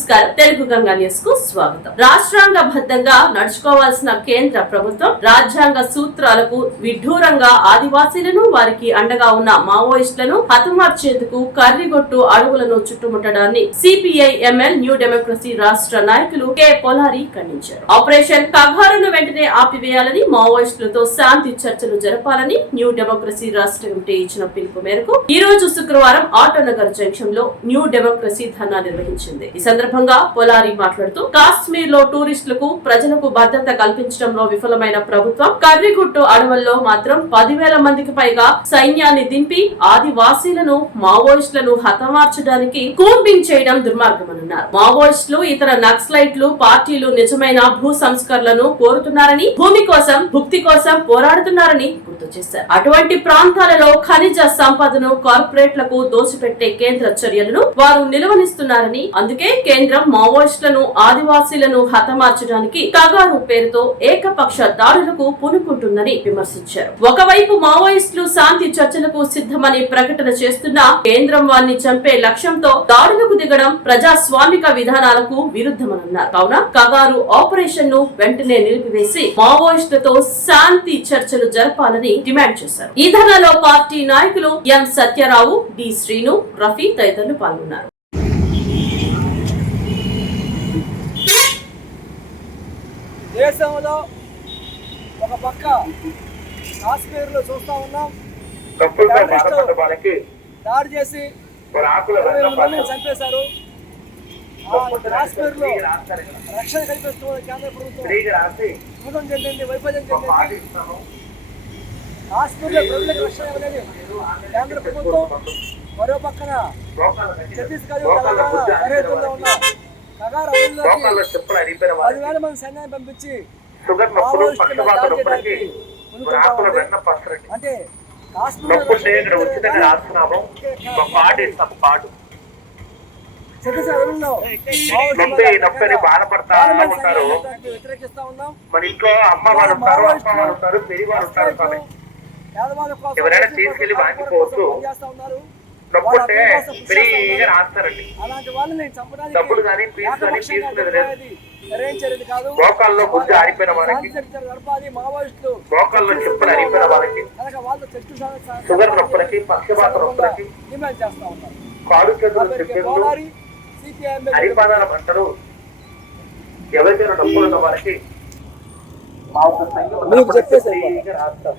నమస్కారం. తెలుగు గంగా న్యూస్కు స్వాగతం. రాష్ట్రాంగ బద్దంగా నడుచుకోవాల్సిన కేంద్ర ప్రభుత్వం రాజ్యాంగ సూత్రాలకు విడ్డూరంగా ఆదివాసీలను వారికి అండగా ఉన్న మావోయిస్టులను హతమార్చేందుకు కర్రిగొట్టు అడవులను చుట్టుముట్టడాన్ని సిపిఐ ఎంఎల్ న్యూ డెమోక్రసీ రాష్ట్ర నాయకులు కె. పొలారి ఖండించారు. ఆపరేషన్ కఘారును వెంటనే ఆపివేయాలని మావోయిస్టులతో శాంతి చర్చలు జరపాలని న్యూ డెమోక్రసీ రాష్ట్ర కమిటీ ఇచ్చిన పిలుపు మేరకు ఈ రోజు శుక్రవారం ఆటోనగర్ జంక్షన్లో న్యూ డెమోక్రసీ ధర్నా నిర్వహించింది. ఈ సందర్భంగా పొలారి మాట్లాడుతూ కాశ్మీర్లో టూరిస్టులకు ప్రజలకు భద్రత కల్పించడంలో విఫలమైన ప్రభుత్వం కర్రిగుట్టు అడవుల్లో మాత్రం పదివేల మందికి పైగా సైన్యాన్ని దింపి ఆదివాసీలను మావోయిస్టులను హతమార్చడానికి కూంబింగ్ చేయడం దుర్మార్గమన్నారు. మావోయిస్టులు ఇతర నక్సలైట్లు పార్టీలు నిజమైన భూ సంస్కరణలను కోరుతున్నారని భూమి కోసం భుక్తి కోసం పోరాడుతున్నారని గుర్తు చేశారు అటువంటి ప్రాంతాలలో ఖనిజ సంపదను కార్పొరేట్లకు దోసిపెట్టే కేంద్ర చర్యలను వారు నిలువనిస్తున్నారని అందుకే కేంద్రం మావోయిస్టులను ఆదివాసీలను హతమార్చడానికి కగారు పేరుతో ఏకపక్ష దాడులకు పూనుకుంటుందని విమర్శించారు. ఒకవైపు మావోయిస్టులు శాంతి చర్చలకు సిద్ధమని ప్రకటన చేస్తున్నా కేంద్రం వారిని చంపే లక్ష్యంతో దాడులకు దిగడం ప్రజాస్వామిక విధానాలకు విరుద్ధమన్నారు. కావున కగారు ఆపరేషన్ను వెంటనే నిలిపివేసి మావోయిస్టులతో శాంతి చర్చలు జరపాలని డిమాండ్ చేశారు. ఈ ధర్నాలో పార్టీ నాయకులు ఎం. సత్యారావు డి. శ్రీను రఫీ తదితరులు పాల్గొన్నారు. దేశంలో ఒక పక్క కాశ్మీర్లో చూస్తా ఉన్నాం దాడి చేసి మందిని. చంపేశారు కాశ్మీర్లో. రక్షణ కల్పిస్తున్న కేంద్ర ప్రభుత్వం చెందింది వైఫల్యం చెందింది. కాశ్మీర్లో ప్రజలకు రక్షణ ఇవ్వలేదు కేంద్ర ప్రభుత్వం మరో పక్కన ఛత్తీస్గఢ్ తెలంగాణ అడవుల్లోకి చెప్పులు అరిగిపోయిన పంపించి షుగర్ నొప్పులు నొప్పులకి వెన్న పసరండి. అంటే నొప్పుంటే ఇక్కడ ఉచితంగా రాస్తున్నాము. ఒక పాట ఇస్తాం పాటు. నొప్పి నొప్పి అని బాధపడతా ఉంటారు. వ్యతిరేకిస్తా ఉన్నాం. మన ఇంట్లో అమ్మ వాళ్ళు ఉంటారు అమ్మ వాళ్ళు ఉంటారు పెళ్ళి వాళ్ళు ఉంటారు ఎవరైనా తీసుకెళ్ళి వాకిపోవచ్చు. కోసం ఫ్రీగా రాస్తారండి. అలాంటి చంపడానికి డబ్బులు కానీ ఫీజు కానీ తీసుకునేది లేదు. కాదు. బుద్ధి ఆరిపోయిన వాళ్ళకి మావోయిస్టులు లోకాల్లో చెప్పులు అరిగిపోయిన వాళ్ళకి కనుక షుగర్ నొప్పులకి పక్షపాత నొప్పులకి డిమాండ్ చేస్తా కాడు చేతులు సిపిఐఎం హరిపాదాల పంటలు ఎవరికైనా నొప్పులు ఉన్న వారికి మా ఒక సంఘం రాస్తాం.